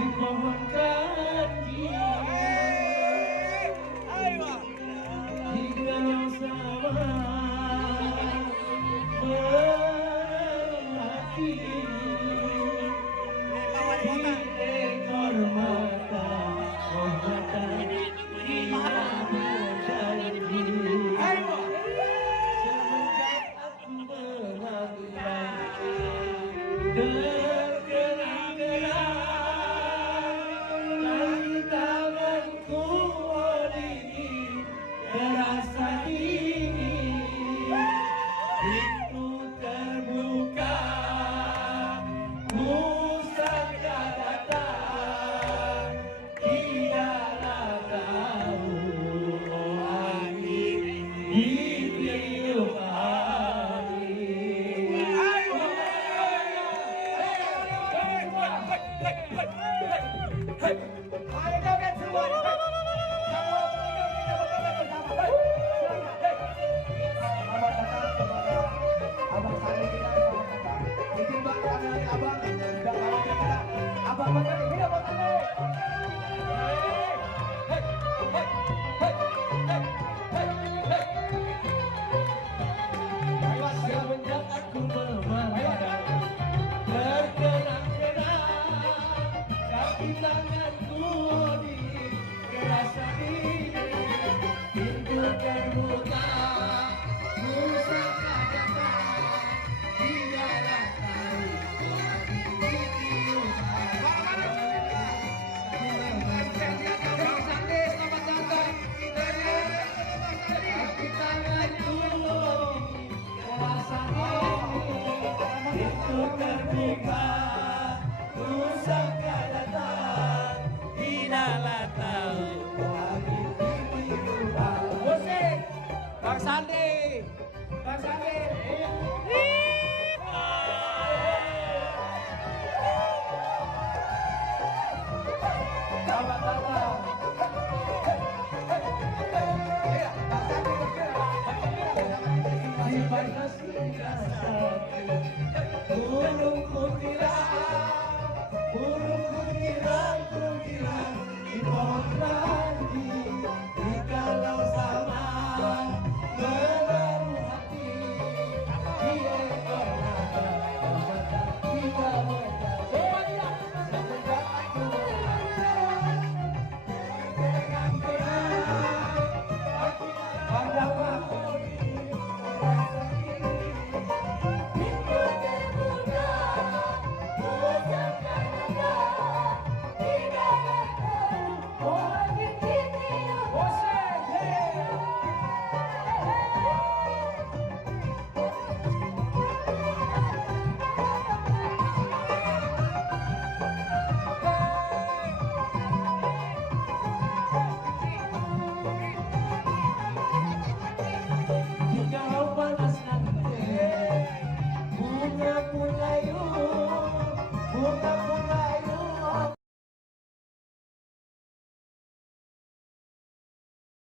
dimohonkan jika sama melati di ekor mata kehormatan dia berjanji semenjak aku melangkah tanganku ini terasa dingin, pintu terbuka, musaka datang, tidaklah tahu angin ditiup semenjak aku memandang terkenang-kenang kaki tanganku di kerasa ini pintu terbuka musaka datang tidaklah tahu lagi ditiup kaki tanganku kerasa ini pintu terbuka musaka datang tidaklah tahu lagi ditiup musik Bang Sandi Bang Sandi burung kutilang di pohon ranji, jikalau sama